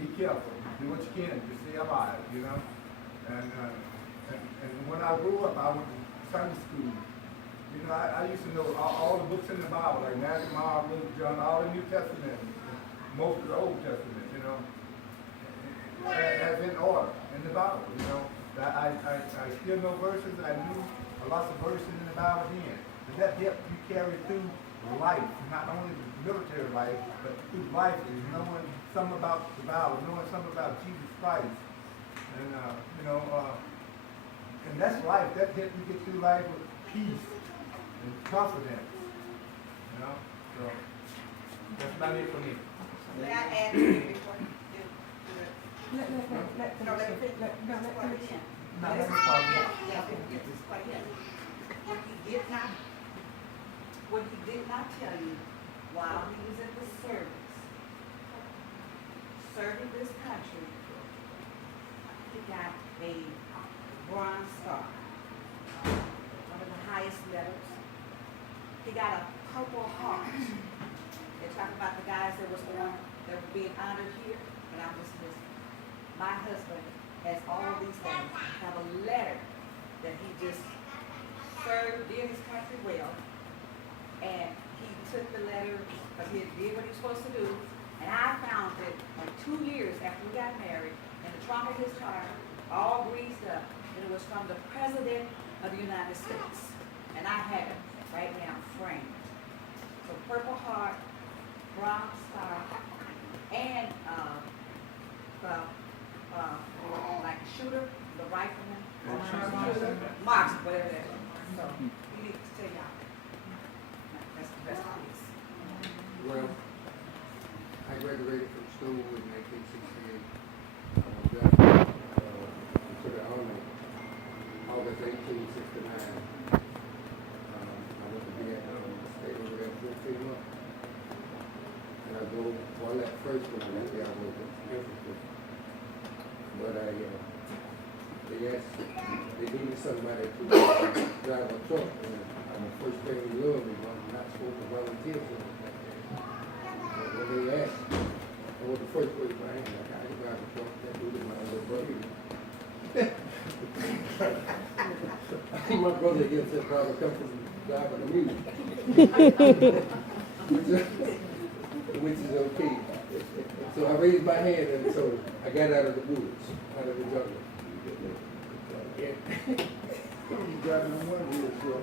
be careful, do what you can to stay alive, you know. And when I grew up, I went to Sunday school. You know, I used to know all the books in the Bible, like Matthew, Mark, Luke, John, all the New Testament, most of the Old Testament, you know, as in order in the Bible, you know. I still know verses. I knew lots of verses in the Bible then. But that helped you carry through life, not only the military life, but through life is knowing something about the Bible, knowing something about Jesus Christ. And, you know, and that's life. That helped you get through life with peace and confidence, you know. So that's about it for me. May I add before you do it? Let me finish. No, let me finish. No, This that's is fine. this is quite it. What he did not tell you while he was in the service, serving this country, he got a Bronze Star, one of the highest medals. He got a Purple Heart. They're talking about the guys that were being honored here, and I was listening. My husband has all of these things. Have a letter that he just served, did his country well, and he took the letter because he did what he was supposed to do. And I found that like 2 years after we got married, in the trunk of his car, all greased up, and it was from the President of the United States. And I have it right now framed. So Purple Heart, Bronze Star, and like a shooter, the rifleman, marks, whatever that is. So we need to tell y'all. That's the best of this. Well, I graduated from school in 1968. I was drafted to the Army August 1869. I went to Vietnam, stayed over there 14 months. And I go, well, that first one I got there, I was in infantry. But they needed somebody to drive a truck. And the first thing we learned was I'm not supposed to volunteer for it. But when they asked, I was the first person I had, I can drive a truck, that dude is my little brother. My brother gets that driver come from driving the music. Which is okay. So I raised my hand and so I got out of the woods, out of the jungle. You driving on one wheel, bro.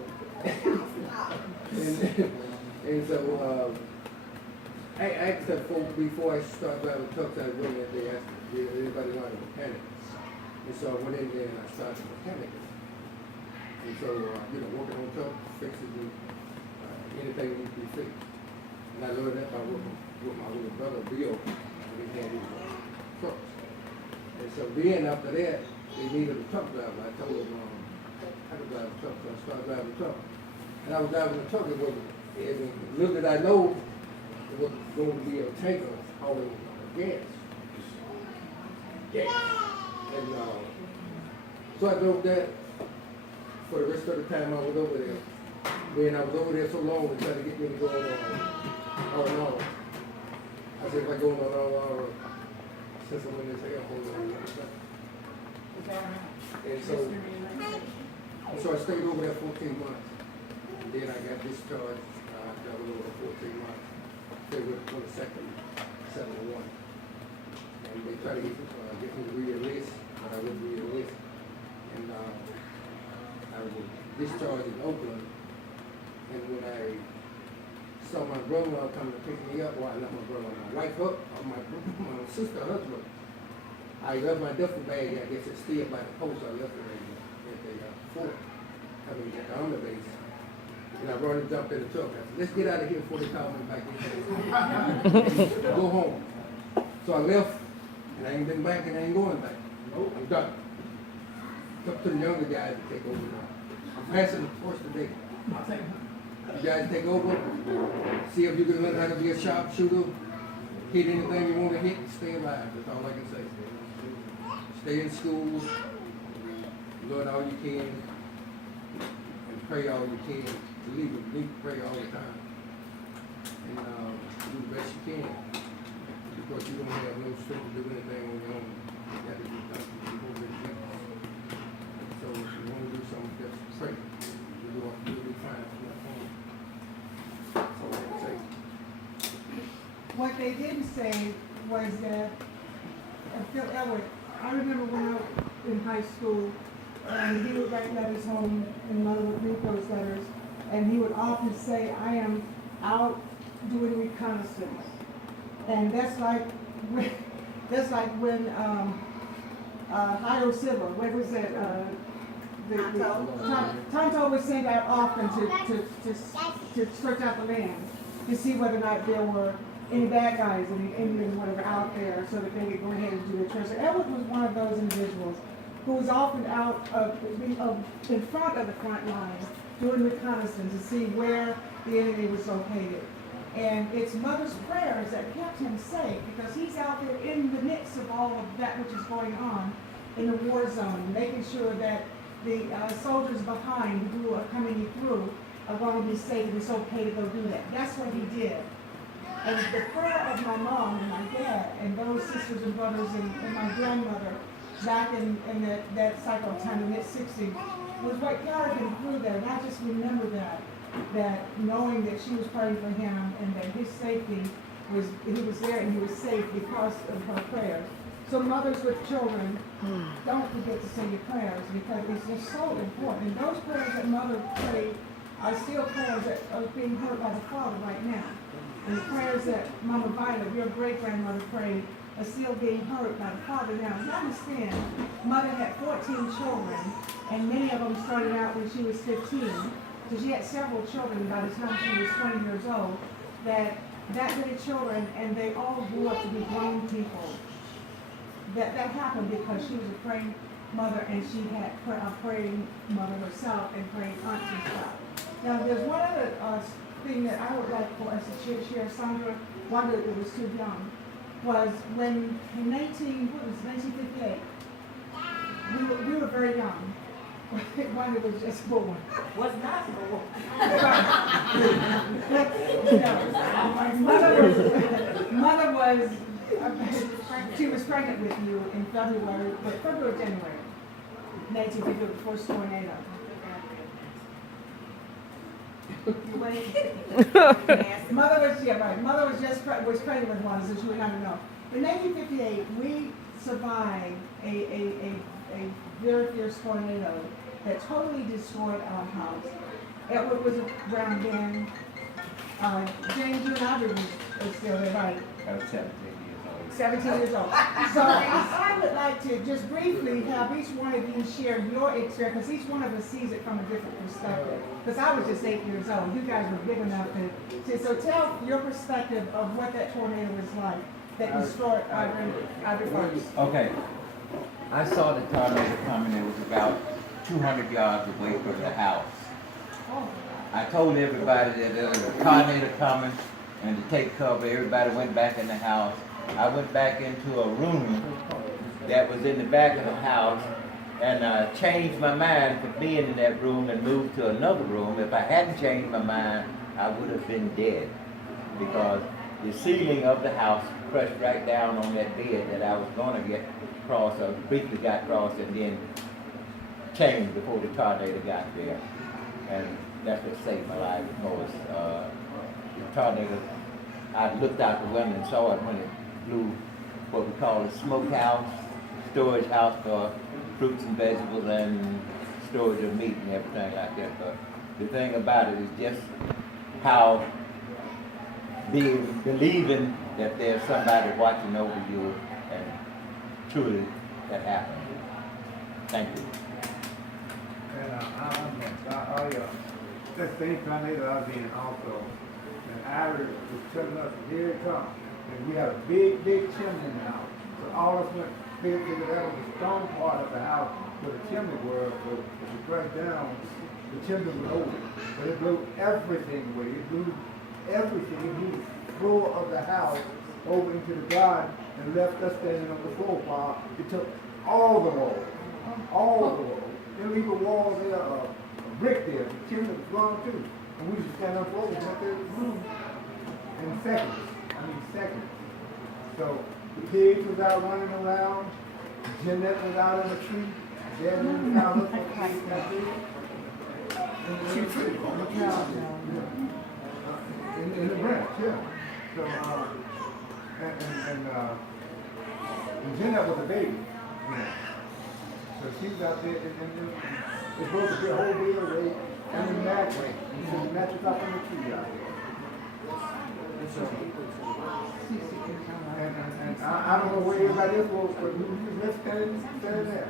And so I asked them before I started driving trucks, I went in they asked me, did anybody want a mechanic? And so I went in there and I started mechanic. And so, working on trucks, fixing anything that needs to be fixed. And I learned that by working with my little brother, Bill, when he had his trucks. And so then after that, they needed a truck driver. I told them I could drive a truck, so I started driving a truck. And I was driving the truck, little did I know, it was going to be a tanker hauling gas. And so I drove that for the rest of the time I was over there. Then I was over there so long, they tried to get me to go on R&R. I said, if I go on R&R, since I'm in this airport, and so I stayed over there 14 months. And then I got discharged after a little over 14 months. February 22nd, 71. And they tried to get me to re-enlist, but I wouldn't re-enlist. And I was discharged in Oakland. And when I saw my brother-in-law coming to pick me up, well, not my brother-in-law, my wife up, my sister husband, I left my duffel bag, I guess it's still by the post, I left it at the fort, at the army base. And I run and jumped in the truck. I said, let's get out of here before they call me back in. Go home. So I left, and I ain't been back, and I ain't going back. Nope, I'm done. It's up to the younger guys to take over now. I'm passing the torch today. You guys take over, see if you can learn how to be a sharpshooter, hit anything you want to hit, and stay alive. That's all I can say. Stay in school, learn all you can, and pray all you can. Believe it, pray all the time. And do the best you can. Because you don't have no strength to do anything what they didn't say was that Phil Elwood, I remember when I was in high school, and he would write letters home, and mother would read those letters, and he would often say, I am out doing reconnaissance. And that's like when Ohio Silver, what was it? Tonto would send out often to search out the land to see whether or not there were any bad guys, any Indians, whatever, out there, so that they could go ahead and do their treasure. Edward was one of those individuals who was often out in front of the front lines doing reconnaissance to see where the enemy was located. And it's mother's prayers that kept him safe, because he's out there in the midst of all of that which is going on in the war zone, making sure that the soldiers behind who are coming through are going to be safe, and it's okay to go do that. That's what he did. And the prayer of my mom and my dad and those sisters and brothers and my grandmother back in that cycle of time, in the mid-60s, was what carried him through there. And I just remember that knowing that she was praying for him and that his safety he was there and he was safe because of her prayers. So mothers with children, don't forget to say your prayers, because it's just so important. And those prayers that mother prayed are still prayers that are being heard by the Father right now. And the prayers that Mama Violet, your great-grandmother, prayed are still being heard by the Father now. You understand, mother had 14 children, and many of them started out when she was 15. So she had several children by the time she was 20 years old, that many children, and they all grew up to be grown people. That happened because she was a praying mother, and she had a praying mother herself and praying aunts and stuff. Now, there's one other thing that I would like for us to share. Sandra wondered it was too young. Was when in 1958, we were very young. Wanda was just born. Was not born. Mother was, she was pregnant with you in February, January, 1950, the first tornado. Mother was pregnant with one, so she would not know. In 1958, we survived a very fierce tornado that totally destroyed our house. Edward was around then. James, you and I were still there, right? I was 17 years old. 17 years old. So I would like to just briefly have each one of you share your experience, because each one of us sees it from a different perspective. Because I was just 8 years old. You guys were big enough to so tell your perspective of what that tornado was like that destroyed our farms. Okay. I saw the tornado coming. It was about 200 yards away from the house. Oh. I told everybody that there was a tornado coming and to take cover. Everybody went back in the house. I went back into a room that was in the back of the house, and changed my mind for being in that room and moved to another room. If I hadn't changed my mind, I would have been dead, because the ceiling of the house crushed right down on that bed that I was going to get across, or briefly got across, and then changed before the tornado got there. And that's what saved my life, because the tornado, I looked out the window and saw it when it blew what we call a smokehouse, storage house for fruits and vegetables and storage of meat and everything like that. But the thing about it is just how believing that there's somebody watching over you, and truly that happened. Thank you. And that same tornado I was in also, and Ira was telling us, here it comes. And we had a big chimney in the house. So all of us went figured that was the strong part of the house where the chimney was. So if you press down, the chimney was open. But it blew everything away. It blew everything. It blew the floor of the house over into the garden and left us standing on the floor while it took all the walls. All the walls. Didn't leave a wall there, a brick there. The chimney was gone too. And we just stand on the floor and went there to the room in seconds. So the pigs was out running around, Jeanette was out in the tree, Dad was out looking for pigs in the tree. In the branch, yeah. So And Jenna was a baby, you know. So she was out there, and it's supposed to be a whole day away, and the mattress, and the mattress up on the tree out there. So, and I don't know where everybody else was, but we was just standing there.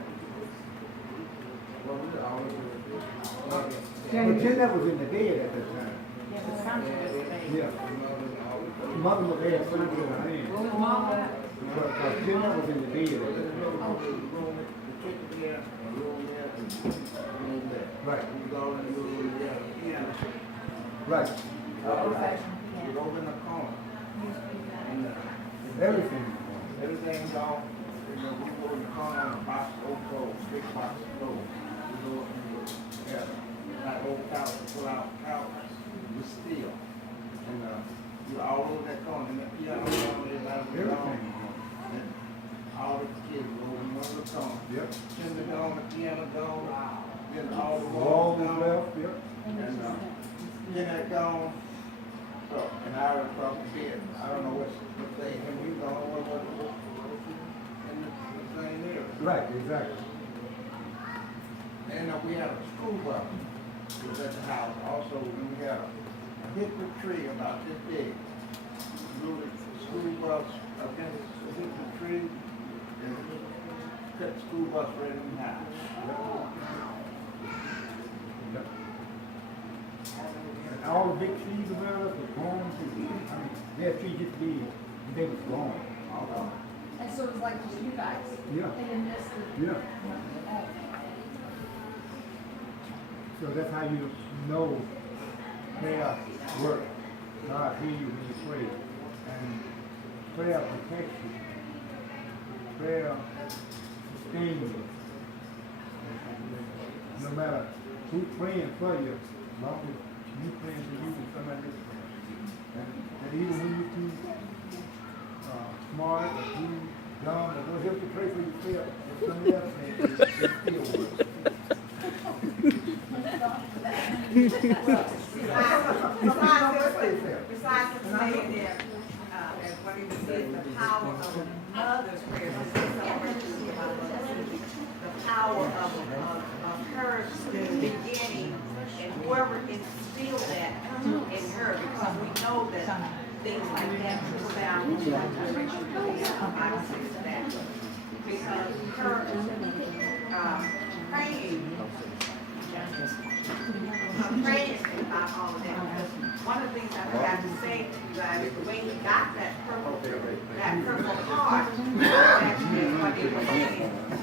But Jenna was in the bed at that time. Yeah. Mother was there, something in her hand. But Jenna was in the bed at that time. Right. Right. You open the corner. And Everything. everything's off. You know, we go in the corner on a box of old clothes, big box of clothes. We go up and look. Yeah. Like old couch, pull out couch, we steal. And you all over that corner, and that piano, everybody was Everything. and all the kids go in one of the corners. Yep. Cinder gone, the piano gone, then all the Wall walls was gone. left, yep. And then that gone, so, and I was probably dead. I don't know what's the thing, and we don't know what in the same area. Right, exactly. And we had a school bus was at the house also, and we had a hickory tree about this big. Blew the school bus against the hickory tree, and cut the school bus right in the house. Yep. And all the big trees around us were gone too. I mean, their tree just big, and they was gone. All gone. And so it was like just you guys. Yeah. And then this. Yeah. So that's how you know prayer works. God hears you when you pray. And prayer protects you. Prayer sustains you. No matter who's praying for you, as long as you praying for you and somebody else praying. And even when you're too smart or too dumb, or don't help to pray for yourself, if somebody else praying for you, it still works. Besides the saying there, as what he was saying, the power of a mother's prayer, the power of her beginning, and whoever instilled that in her, because we know that things like that trickle down to the generation of the Bible says that. Because her praying about all of that. Because one of the things I forgot to say to you guys is the way he got that purple